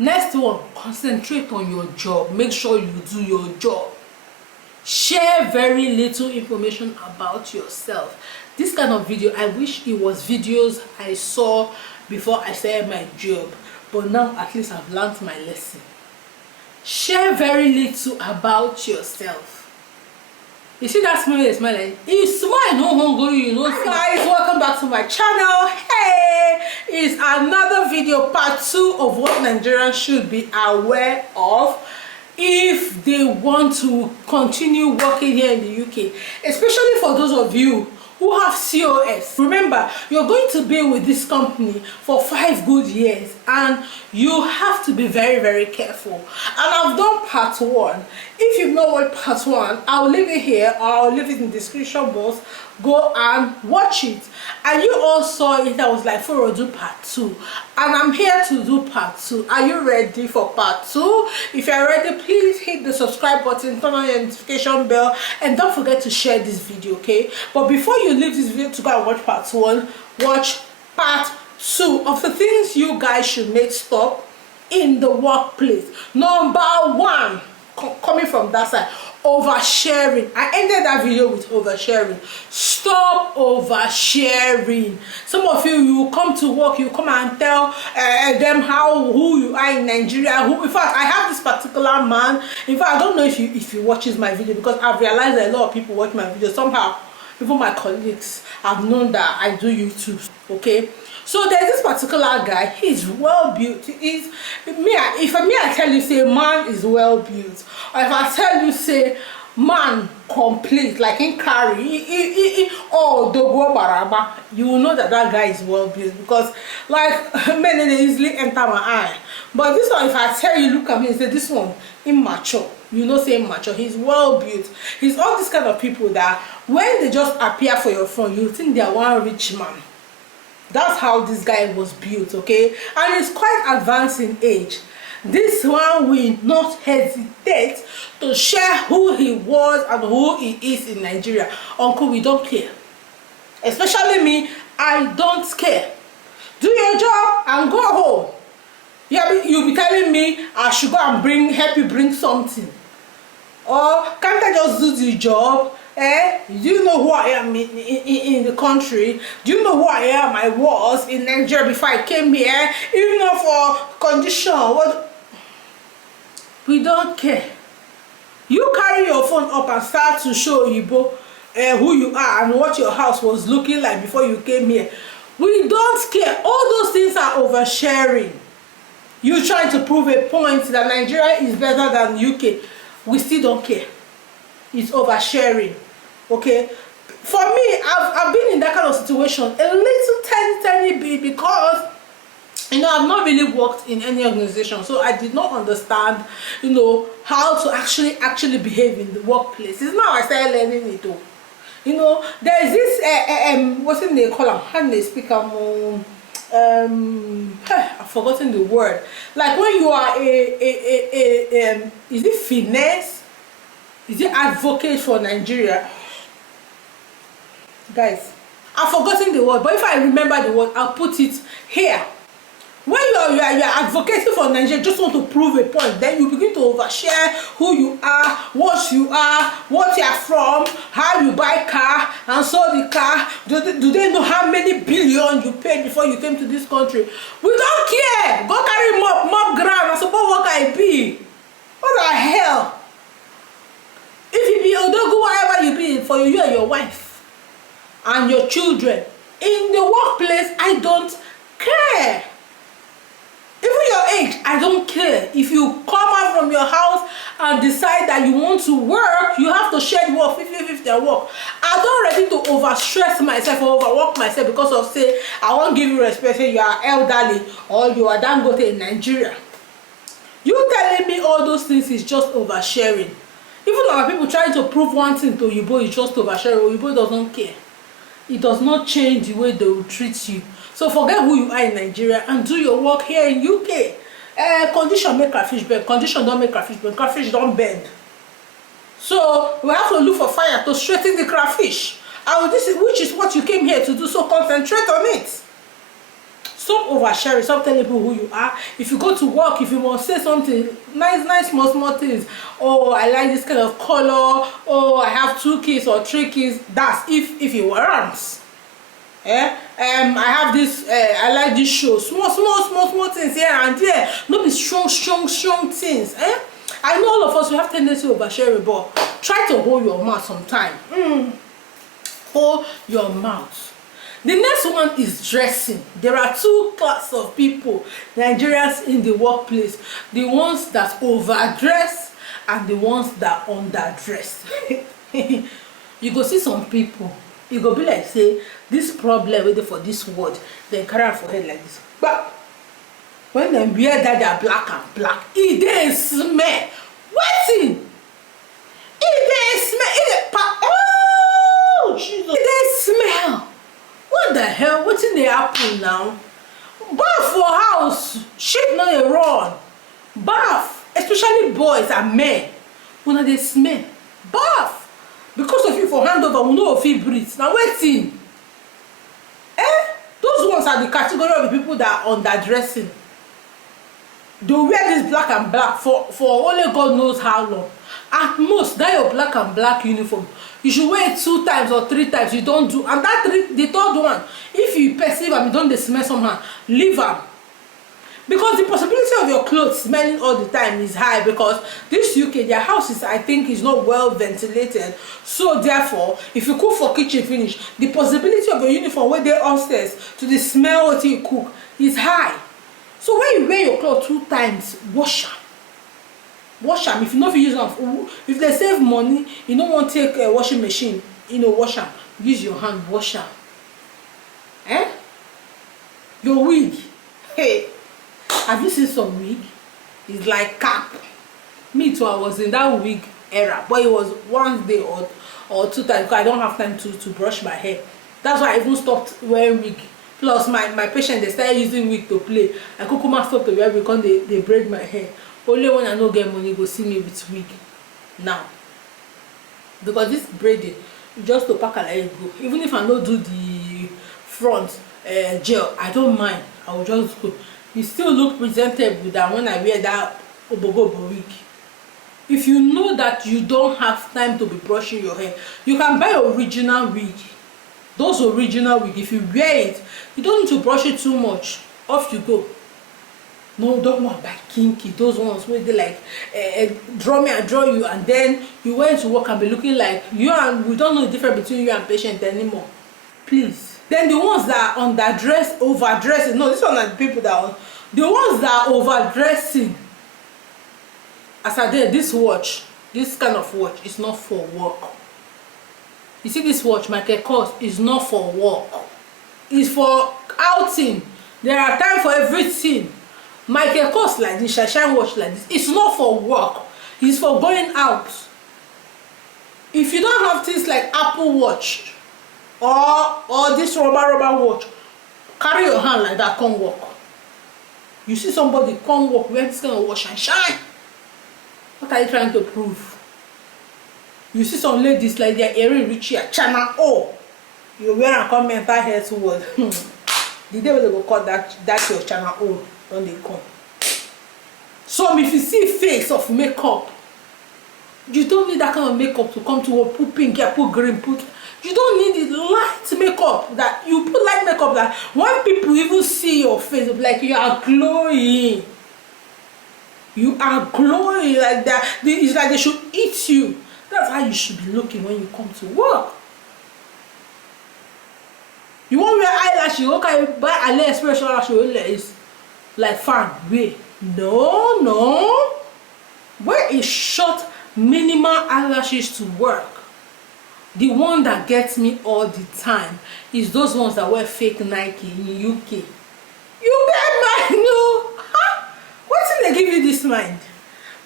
Next one, concentrate on your job. Make sure you do your job. Share very little information about yourself. This kind of video, I wish it was videos I saw before I started my job, but now at least I've learned my lesson. Share very little about yourself. You see that smile is smiling? It's smile no hungry, you know. Hi guys, welcome back to my channel. Hey, it's another video, part 2 of what Nigerians should be aware of if they want to continue working here in the UK, especially for those of you who have COS. Remember, you're going to be with this company for 5 good years and you have to be very, very careful. And I've done part 1. If you've not watched part 1, I'll leave it here or I'll leave it in the description box. Go and watch it. And you all saw it. I was like, for do part 2. And I'm here to do part 2. Are you ready for part 2? If you're ready, please hit the subscribe button, turn on your notification bell, and don't forget to share this video, okay? But before you leave this video to go and watch part 1, watch part 2 of the things you guys should make stop in the workplace. Number 1, coming from that side, oversharing. I ended that video with oversharing. Stop oversharing. Some of you come to work, you come and tell them who you are in Nigeria. In fact, I have this particular man. In fact, I don't know if he watches my video, because I've realized that a lot of people watch my video. Somehow, even my colleagues have known that I do YouTube. Okay. So there's this particular guy. He's well built. If I tell you say man is well built, or if I tell you say man complete, like in carry or dogo baraba, you will know that that guy is well built, because like many they easily enter my eye. But this one, if I tell you, look at me and say this one immature, you know, say immature. He's well built. He's all this kind of people that when they just appear for your front, you think they are one rich man. That's how this guy was built, okay? And he's quite advanced in age. This one will not hesitate to share who he was and who he is in Nigeria. Uncle, we don't care. Especially me, I don't care. Do your job and go home. You'll be telling me I should go and help you bring something. Or can't I just do the job? Do you know who I am in the country? Do you know who I am? I was in Nigeria before I came here. Even though for condition, what? We don't care. You carry your phone up and start to show Igbo who you are and what your house was looking like before you came here. We don't care. All those things are oversharing. You trying to prove a point that Nigeria is better than UK. We still don't care. It's oversharing. Okay, for me, I've been in that kind of situation a little tiny bit, because you know, I've not really worked in any organization, so I did not understand, you know, how to actually behave in the workplace. It's now I started learning it though. You know, there's this what's it they call them? How do they speak? I've forgotten the word. Like when you are is it finesse? Is it advocate for Nigeria? Guys, I've forgotten the word, but if I remember the word, I'll put it here. When you're advocating for Nigeria, just want to prove a point, then you begin to overshare who you are, what you are from, how you buy car and sold the car. Do they know how many billion you paid before you came to this country? We don't care. Go carry mop ground and support what I be. What the hell? If you be Odogu, whatever you be, for you and your wife and your children in the workplace, I don't care. Even your age, I don't care. If you come out from your house and decide that you want to work, you have to share the work 50-50 work. I'm not ready to overstress myself or overwork myself because of say I won't give you respect, say you are elderly or you are Dangote in Nigeria. You telling me all those things is just oversharing. Even our people trying to prove one thing to Igbo is just oversharing. Igbo doesn't care. It does not change the way they will treat you. So forget who you are in Nigeria and do your work here in UK. Condition make crayfish bend. Condition don't make crayfish bend. Crayfish don't bend. So we have to look for fire to straighten the crayfish. And which is what you came here to do. So concentrate on it. Stop oversharing. Stop telling people who you are. If you go to work, if you must say something nice, small things. Oh, I like this kind of color. Oh, I have 2 kids or 3 kids. That's if it warrants. I have this. I like this show. Small things here and there. Not be strong things. I know all of us, we have tendency to overshare, but try to hold your mouth sometime. Hold your mouth. The next one is dressing. There are 2 classes of people, Nigerians in the workplace. The ones that overdress and the ones that underdress. You go see some people, you go be like, say, this problem waiting for this word, they carry am for head like this. But when they wear that, they are black and black. It dey smell. Wetin? It dey smell. It dey oh Jesus! It dey smell. What the hell? Wetin dey happen now? Bath for house, sheep no dey run. Bath, especially boys and men, una dey smell. Bath, because of you for handover, we no go fit breathe. Now wetin? Those ones are the category of the people that are underdressing. They wear this black and black for only God knows how long. At most, that your black and black uniform, you should wear it 2 times or 3 times. You don't do, and that the third one, if you perceive and you don't smell somehow, leave them. Because the possibility of your clothes smelling all the time is high, because this UK, their houses, I think, is not well ventilated. So therefore, if you cook for kitchen finish, the possibility of your uniform where they upstairs to the smell what you cook is high. So when you wear your clothes 2 times, wash them. Wash them. If you know if you use them, if they save money, you don't want to take a washing machine, wash them. Use your hand, wash them. Your wig, hey. Have you seen some wig? It's like cap. Me too, I was in that wig era, but it was 1 day or 2 times because I don't have time to brush my hair. That's why I even stopped wearing wig. Plus my patient, they started using wig to play. I could come and stop to wear because they braid my hair. Only when I don't get money, go see me with wig now. Because this braiding, just to pack and let it go. Even if I don't do the front gel, I don't mind. I will just go. You still look presentable than when I wear that obogobo wig. If you know that you don't have time to be brushing your hair, you can buy original wig. Those original wig, if you wear it, you don't need to brush it too much. Off you go. No, don't want to buy kinky. Those ones where they like draw me and draw you, and then you went to work and be looking like you, and we don't know the difference between you and patient anymore. Please. Then the ones that are underdressed, overdressing. No, these ones are the people that are the ones that are overdressing. As I did this watch, this kind of watch is not for work. You see this watch, Michael Kors, is not for work. It's for outing. There are time for everything. Michael Kors like this, shine watch like this. It's not for work. It's for going out. If you don't have things like Apple Watch or this rubber watch, carry your hand like that, come walk. You see somebody come walk wear this kind of watch and shine. What are you trying to prove? You see some ladies like their earring reach here, channel O. You wear and come enter here towards. The day when they go cut that your channel O, don't they come? So if you see face of makeup, you don't need that kind of makeup to come to work. Put pink here, put green, put. You don't need it light makeup. That you put light makeup that when people even see your face, they'll be like, you are glowing. You are glowing like that. It's like they should eat you. That's how you should be looking when you come to work. You want to wear eyelash, you okay, buy AliExpress eyelash, is like fan. Wait, no. Wear a short minimal eyelashes to work. The one that gets me all the time is those ones that wear fake Nike in UK. You get mine, no? Huh? What's in they give you this mind?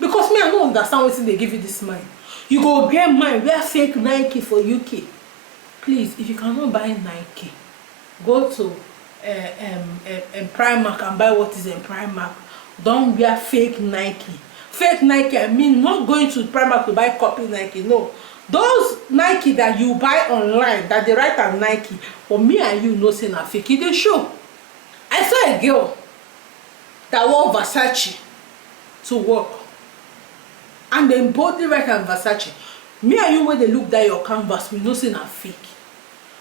Because me, I don't understand what's in they give you this mind. You go get mine, wear fake Nike for UK. Please, if you cannot buy Nike, go to Primark and buy what is in Primark. Don't wear fake Nike. Fake Nike, I mean not going to Primark to buy copy Nike, no. Those Nike that you buy online, that they write on Nike, for me and you know say na fake, they show. I saw a girl that wore Versace to work, and then boldly write on Versace. Me and you, when they look at your canvas, we know say na fake.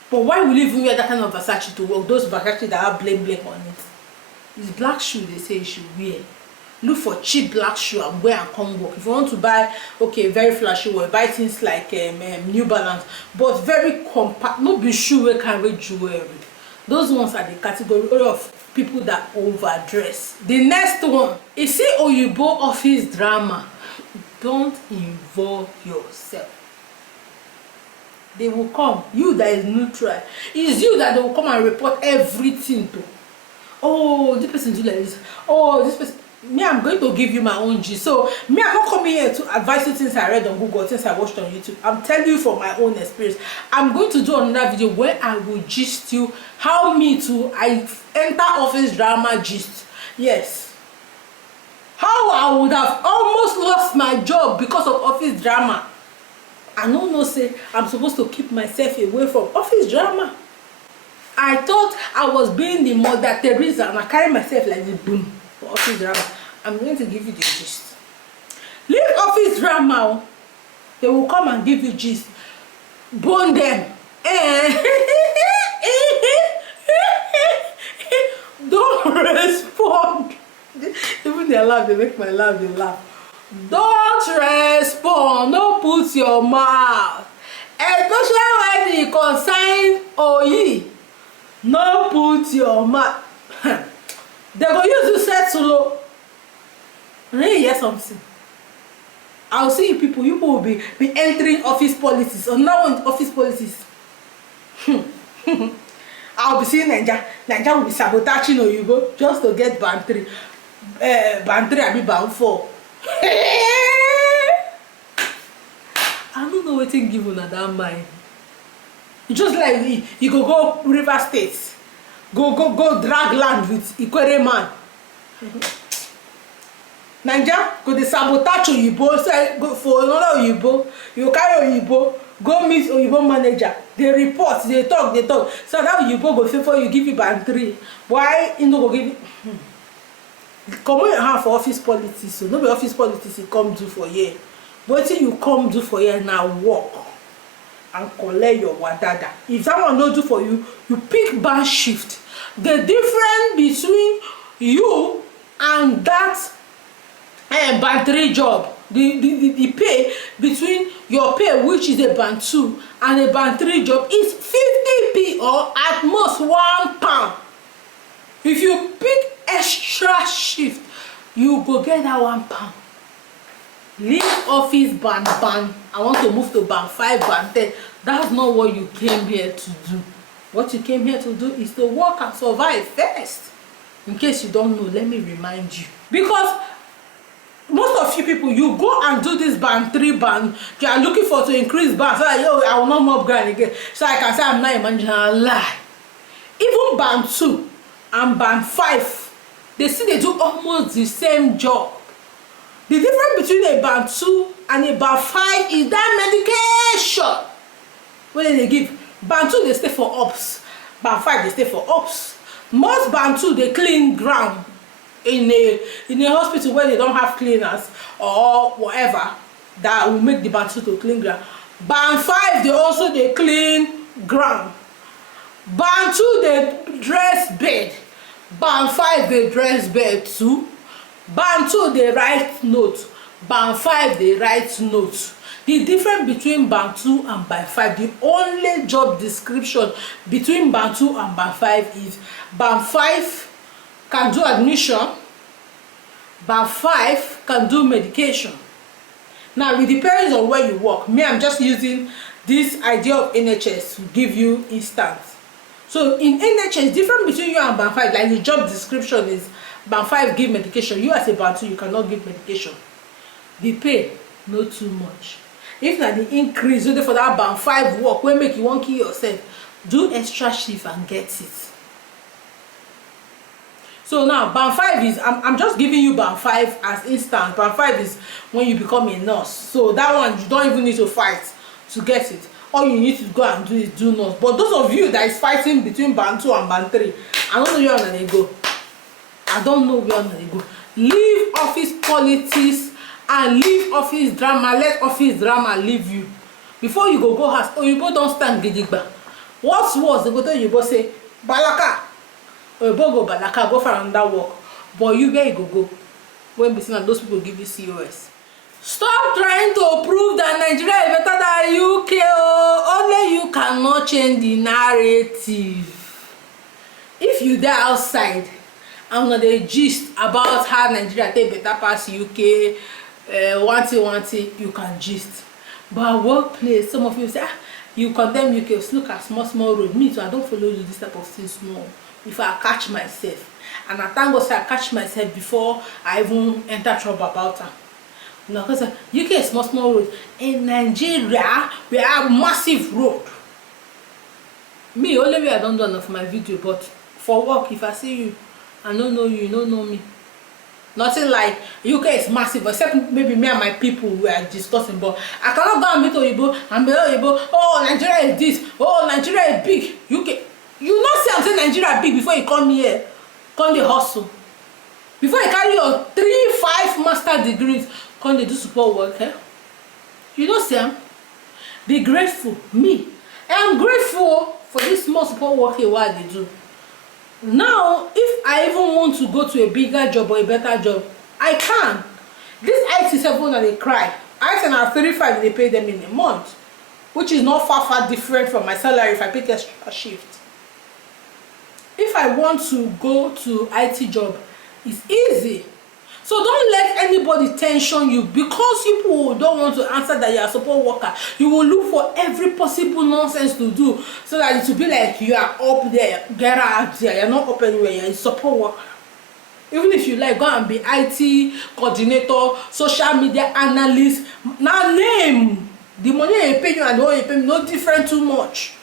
But why will you even wear that kind of Versace to work? Those Versace that have bling bling on it. It's black shoe they say you should wear. Look for cheap black shoe and wear and come work. If you want to buy, okay, very flashy wear, buy things like New Balance, but very compact. No be shoe wey carry jewelry. Those ones are the category of people that overdress. The next one is see Oyibo office drama. Don't involve yourself. They will come. You that is neutral. It's you that they will come and report everything to. Oh, this person do like this. Oh, this person. Me, I'm going to give you my own gist. So me, I'm not coming here to advise you things I read on Google, things I watched on YouTube. I'm telling you from my own experience. I'm going to do another video where I will gist you how me too I enter office drama gist. Yes. How I would have almost lost my job because of office drama. I don't know say I'm supposed to keep myself away from office drama. I thought I was being the Mother Teresa and I carry myself like this, boom. Office drama. I'm going to give you the gist. Leave office drama. They will come and give you gist. Bone them. Don't respond. Even they laugh, they make my laugh, they laugh. Don't respond. Don't put your mouth. Especially when it concerns Oyi. No put your mouth. They go use you settle. Really hear something. I'll see you people will be entering office policies or now office policies. I'll be seeing Nigeria will be sabotaging Oyibo just to get band 3. Band 3 I be band 4. I don't know what give you that mind. Just like you go River State. Go drag land with Ikwere man. Nigeria go dey sabotage Oyibo, say go for another Oyibo, you carry Oyibo, go meet Oyibo manager, they report, they talk. So that Oyibo go favor you, give you band 3. Why you no go give you? Come on your hand for office politics, so no be office politics you come do for here. But wetin you come do for here now work and collect your wadada. If someone no do for you, you pick band shift. The difference between you and that band 3 job, the pay between your pay, which is a band 2, and a band 3 job is 50p or at most £1. If you pick extra shift, you go get that £1. Leave office band. I want to move to band 5, band 10. That's not what you came here to do. What you came here to do is to work and survive first. In case you don't know, let me remind you. Because most of you people, you go and do this band 3 band. You are looking for to increase band. So like, yo, I will not mob grind again. So I can say I'm not a marginal lie. Even band 2 and band 5, they see they do almost the same job. The difference between a band 2 and a band 5 is that medication. What do they give? Band 2 they stay for ops. Band 5 they stay for ops. Most band 2 they clean ground in a hospital where they don't have cleaners or whatever that will make the band 2 to clean ground. Band 5 they also they clean ground. Band 2 they dress bed. Band 5 they dress bed too. Band 2 they write notes. Band 5 they write notes. The difference between band 2 and band 5, the only job description between band 2 and band 5 is band 5 can do admission, band 5 can do medication. Now it depends on where you work. Me, I'm just using this idea of NHS to give you instance. So in NHS, different between you and band 5, like the job description is band 5 give medication. You as a band 2, you cannot give medication. The pay not too much. If na the increase you do for that band 5 work wey make you wan kill yourself, do extra shift and get it. So now band 5 is I'm just giving you band 5 as instance. Band 5 is when you become a nurse. So that one you don't even need to fight to get it. All you need to go and do is do nurse. But those of you that is fighting between band 2 and band 3, I don't know where they go. I don't know where they go. Leave office politics and leave office drama. Let office drama leave you. Before you go house, Oyibo don't stand gidigba. What's worse, they go tell Oyibo say balaka. Oyibo go balaka, go for another work. But you where you go when be seen those people give you COS. Stop trying to prove that Nigeria is better than UK. Only you cannot change the narrative. If you there outside and when they gist about how Nigeria take better pass UK, one thing, you can gist. But at workplace, some of you say, you condemn UK. Look at small road. Me too, I don't follow you this type of things more. If I catch myself, and I thank God say I catch myself before I even enter trouble about her. No, because UK is small road. In Nigeria, we have massive road. Me, only way I don't do enough for my video, but for work, if I see you, I don't know you, you don't know me. Nothing like UK is massive, except maybe me and my people we are discussing. But I cannot go and meet Oyibo and be Oyibo. Oh, Nigeria is this. Oh, Nigeria is big. UK, you not say I'm saying Nigeria big before you come here, come the hustle. Before you carry your 3-5 master degrees, come they do support work. Eh? You know, Sam. Be grateful. Me, I am grateful for this small support work here. What they do. Now, if I even want to go to a bigger job or a better job, I can. This IT7 that they cry, I send out 35 they pay them in a month, which is not far different from my salary if I pick a shift. If I want to go to IT job, it's easy. So don't let anybody tension you because people don't want to answer that you are a support worker. You will look for every possible nonsense to do so that it will be like you are up there, get out there. You're not up anywhere, you're a support worker. Even if you like, go and be IT coordinator, social media analyst. Now name the money you pay you and the one you pay me not different too much.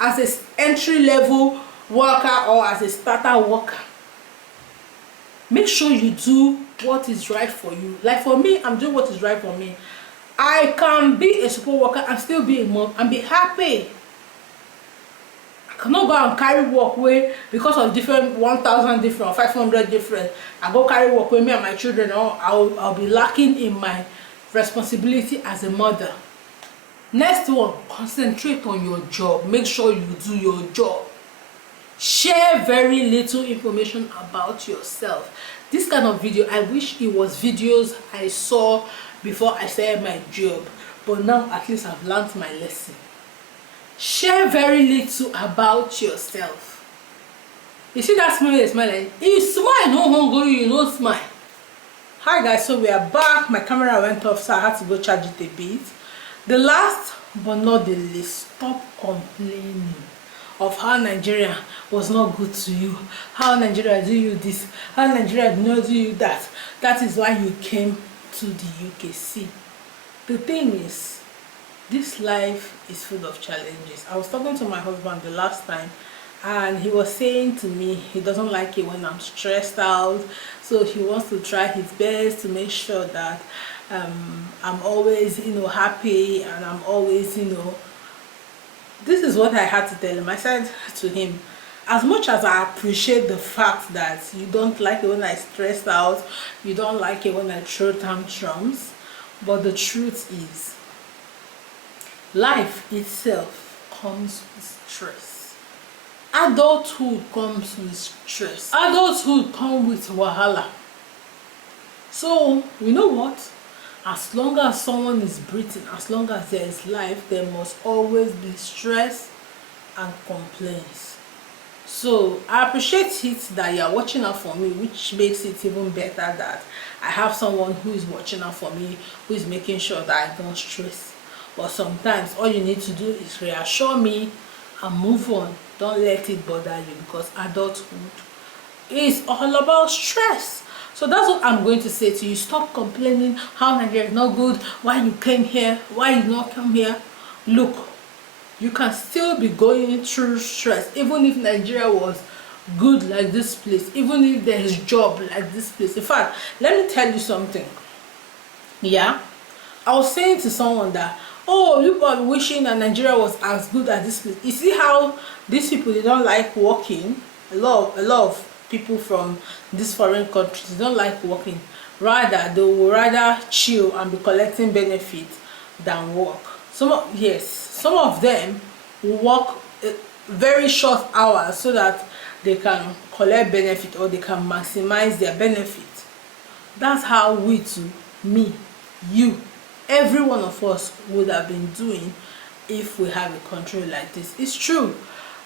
As an entry level worker or as a starter worker. Make sure you do what is right for you. Like for me, I'm doing what is right for me. I can be a support worker and still be a mom and be happy. I cannot go and carry work away because of different 1,000 different or 500 different. I go carry work with me and my children. Or I'll be lacking in my responsibility as a mother. Next one, concentrate on your job. Make sure you do your job. Share very little information about yourself. This kind of video, I wish it was videos I saw before I started my job, but now at least I've learned my lesson. Share very little about yourself. You see that smile? Like you smile, no hungry, you no smile. Hi guys, so we are back. My camera went off, so I had to go charge it a bit. The last but not the least, stop complaining of how Nigeria was not good to you, how Nigeria do you this, how Nigeria did not do you that. That is why you came to the UKC. The thing is, this life is full of challenges. I was talking to my husband the last time and he was saying to me he doesn't like it when I'm stressed out, so he wants to try his best to make sure that I'm always happy and I'm always this is what I had to tell him. I said to him, as much as I appreciate the fact that you don't like it when I stress out, you don't like it when I throw tantrums, but the truth is, life itself comes with stress. Adulthood comes with stress. Adulthood comes with wahala. So, you know what? As long as someone is breathing, as long as there is life, there must always be stress and complaints. So I appreciate it that you are watching out for me, which makes it even better that I have someone who is watching out for me, who is making sure that I don't stress. But sometimes all you need to do is reassure me and move on. Don't let it bother you, because adulthood is all about stress. So that's what I'm going to say to you. Stop complaining how Nigeria is not good, why you came here, why you not come here. Look, you can still be going through stress even if Nigeria was good like this place, even if there is job like this place. In fact, let me tell you something. Yeah, I was saying to someone that, oh, people are wishing that Nigeria was as good as this place. You see how these people, they don't like working. A lot of people from these foreign countries. They don't like working. Rather, they will rather chill and be collecting benefits than work. Some of them will work very short hours so that they can collect benefit, or they can maximize their benefit. That's how we too, me, you, every one of us would have been doing if we have a country like this. It's true.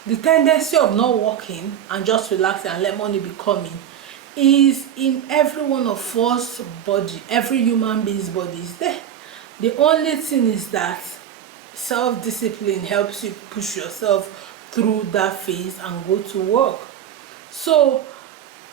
The tendency of not working and just relaxing and let money be coming is in every one of us body. Every human being's body is there. The only thing is that self-discipline helps you push yourself through that phase and go to work. So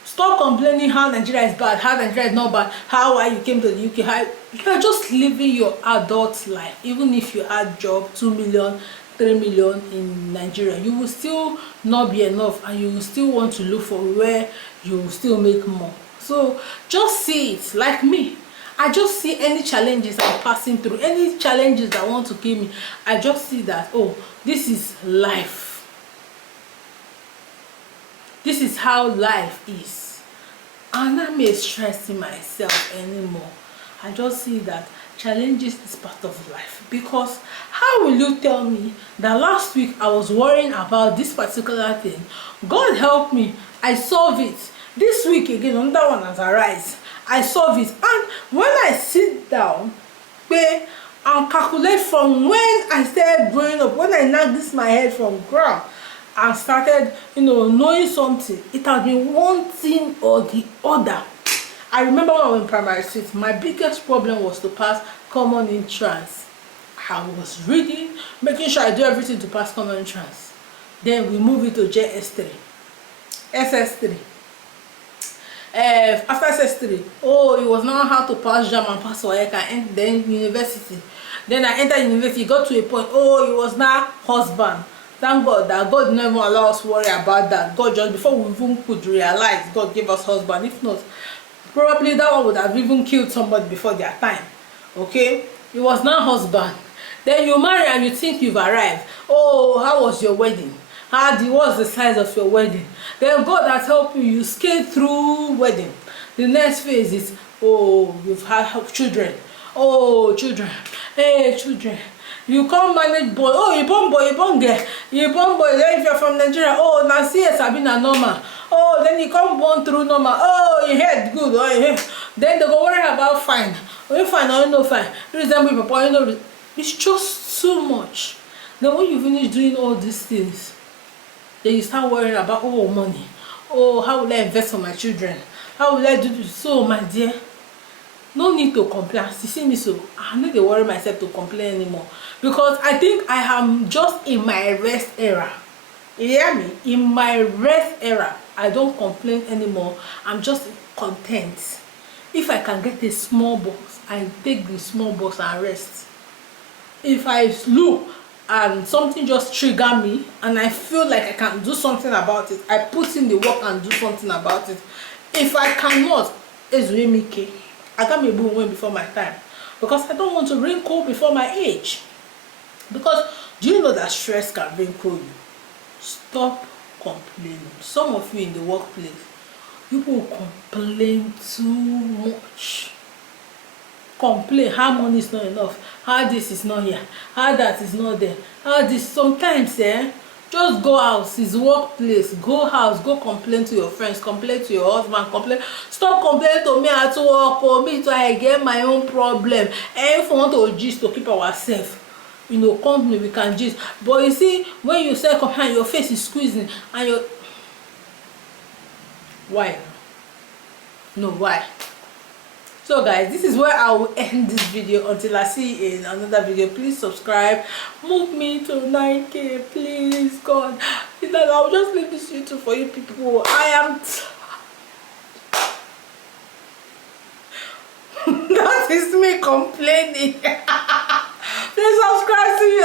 stop complaining how Nigeria is bad, how Nigeria is not bad, how you came to the UK, how you are just living your adult life. Even if you had job 2 million, 3 million in Nigeria, you will still not be enough, and you will still want to look for where you will still make more. So just see it like me. I just see any challenges I'm passing through, any challenges that want to kill me, I just see that, oh, this is life. This is how life is. And I'm not stressing myself anymore. I just see that challenges is part of life. Because how will you tell me that last week I was worrying about this particular thing? God help me, I solve it. This week again, another one has arisen. I solve it. And when I sit down and calculate from when I started growing up, when I knocked this my head from ground and started, knowing something, it has been one thing or the other. I remember when I was in primary 6, my biggest problem was to pass common entrance. I was reading, making sure I do everything to pass common entrance. Then we move it to JS3, SS3. After SS3, it was now how to pass JAM and pass WAEC, and then university. Then I entered university, got to a point, it was now husband. Thank God that God did not even allow us to worry about that. God, just before we even could realize, God gave us husband. If not, probably that one would have even killed somebody before their time. Okay, it was now husband. Then you marry and you think you've arrived. How was your wedding? What's the size of your wedding? Then God has helped you, you skate through wedding. The next phase is, you've had children. Children. Hey, children. You can't manage boy. You born boy, you born girl. You born boy. Then if you're from Nigeria, now CS have been a normal. Then you come born through normal. Your head good. Then they go worry about fine. You fine or you no fine. Resemble papa, it's just too much. Then when you finish doing all these things, then you start worrying about money. How will I invest for my children? How will I do this? So my dear, no need to complain. You see me, so I need to worry myself to complain anymore, because I think I am just in my rest era. You hear me? In my rest era, I don't complain anymore. I'm just content. If I can get a small box, I take the small box and rest. If I look and something just trigger me and I feel like I can do something about it, I put in the work and do something about it. If I cannot, I can't be born before my time, because I don't want to wrinkle before my age. Because do you know that stress can wrinkle you? Stop complaining. Some of you in the workplace, people complain too much. Complain how money is not enough, how this is not here, how that is not there, how this. Sometimes just go out, his workplace, go house, go complain to your friends, complain to your husband, complain. Stop complaining to me at work, me too, I get my own problem. If we want to gist to keep ourselves, company, we can gist. But you see, when you say complain, your face is squeezing and your why? No, why? So guys, this is where I will end this video. Until I see you in another video, please subscribe. Move me to 9K, please, God. I'll just leave this YouTube for you people. I am that is me complaining. Please subscribe to me.